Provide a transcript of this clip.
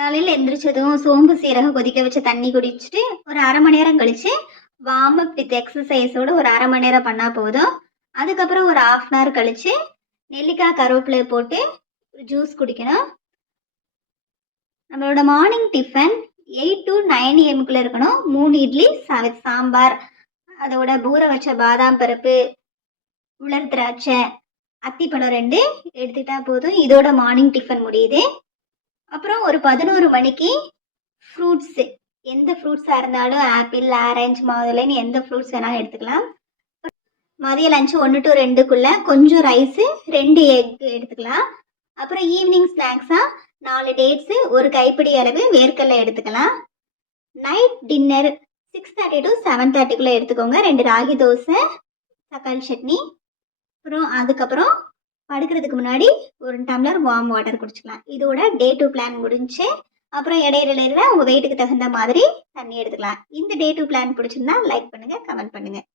காலையில எந்திரிச்சதும் சோம்பு, சீரகம் கொதிக்க வச்ச தண்ணி குடிச்சுட்டு, ஒரு 1/2 மணி நேரம் கழிச்சு, வார்ம் அப் வித் எக்ஸர்சைஸோட ஒரு 1/2 மணி நேரம் பண்ணா போதும். அதுக்கப்புறம் ஒரு 1/2 அன் ஹவர் கழிச்சு, நெல்லிக்காய், கருவேப்பிலை போட்டு ஜூஸ் குடிக்கணும். நம்மளோட மார்னிங் டிஃபன் 8 to 9 AM இருக்கணும். 3 இட்லி வித் சாம்பார், அதோட ஊற வச்ச பாதாம் பருப்பு, உலர் திராட்சை, அத்திப்பழம் 2 எடுத்துக்கிட்டா போதும். இதோட மார்னிங் டிஃபன் முடியுது. அப்புறம் ஒரு 11 மணிக்கு ஃப்ரூட்ஸு, எந்த ஃப்ரூட்ஸாக இருந்தாலும் ஆப்பிள், ஆரஞ்சு, மாதுளைன்னு எந்த ஃப்ரூட்ஸ் வேணாலும் எடுத்துக்கலாம். மதிய லஞ்சு 1 to 2க்குள்ள கொஞ்சம் ரைஸு, 2 எக் எடுத்துக்கலாம். அப்புறம் ஈவினிங் ஸ்நாக்ஸாக 4 டேட்ஸு, ஒரு கைப்பிடி அளவு வேர்க்கடலை எடுத்துக்கலாம். நைட் டின்னர் 6:30 to 7:30க்குள்ளே எடுத்துக்கோங்க. 2 ராகி தோசை, தக்காளி சட்னி. அதுக்கப்புறம் படுக்கிறதுக்கு முன்னாடி ஒரு டம்ளர் வார்ம் வாட்டர் குடிச்சிக்கலாம். இதோட டே 2 பிளான் முடிஞ்சு. அப்புறம் இடையில உங்கள் வெயிட்டுக்கு தகுந்த மாதிரி தண்ணி எடுத்துக்கலாம். இந்த டே 2 பிளான் பிடிச்சிருந்தா லைக் பண்ணுங்கள், கமெண்ட் பண்ணுங்கள்.